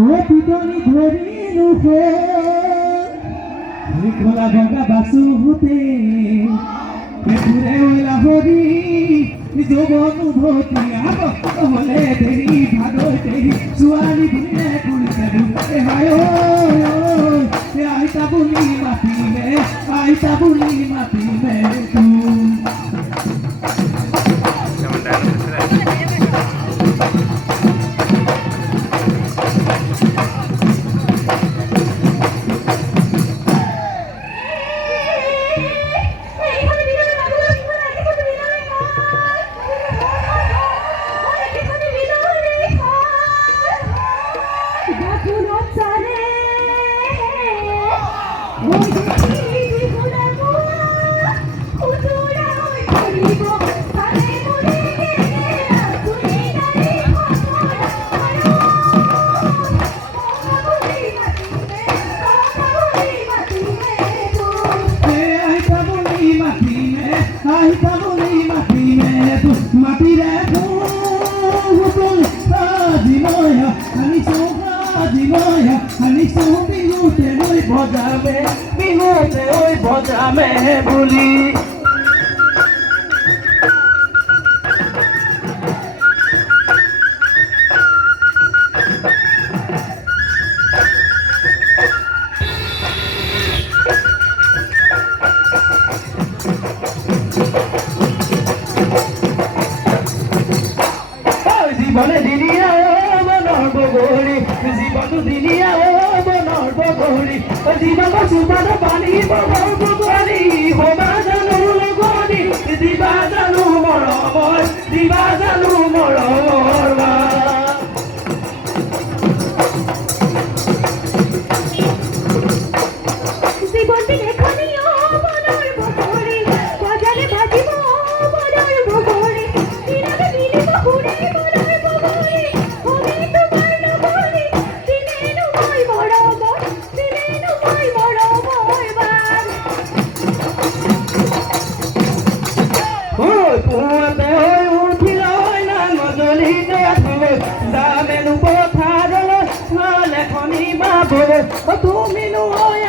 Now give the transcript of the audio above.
পিটনি ধরিনু খোলা ভঙ্গা বাসু হতে ঘুরে ওলা হরি যৌবনু ভতি হলে দেরি ভাগো দেরি চুয়ালি ভুলে কুড়িতে ঢুকতে হয় আইতা বুলি মাতি মে তুই বিহুতে ওই বজামে বুলি জীবনে দিনিয়া মনৰ বগৰী জীবন দিনিয়া মনৰ বগৰী জীবন সুবাদ পানী বগৰ বগৰী হবা জানো লগৰী দিবা জানো মৰমৰ দিবা জানো মৰমৰ জীবনটি লেখনীয় মনৰ বগৰী বজালে ভাজিব মনৰ বগৰী দিনতে মিলিব ঘূৰে মনৰ বগৰী আমি তোমাৰ নগৰী দিনেনো মই মৰমৰ দিনেনো মই মৰমৰ বান পুৱাতে হৈ উঠিল না মজলিতে যামেনো পথাৰলৈ লেখনি বাবৰে তুমিনো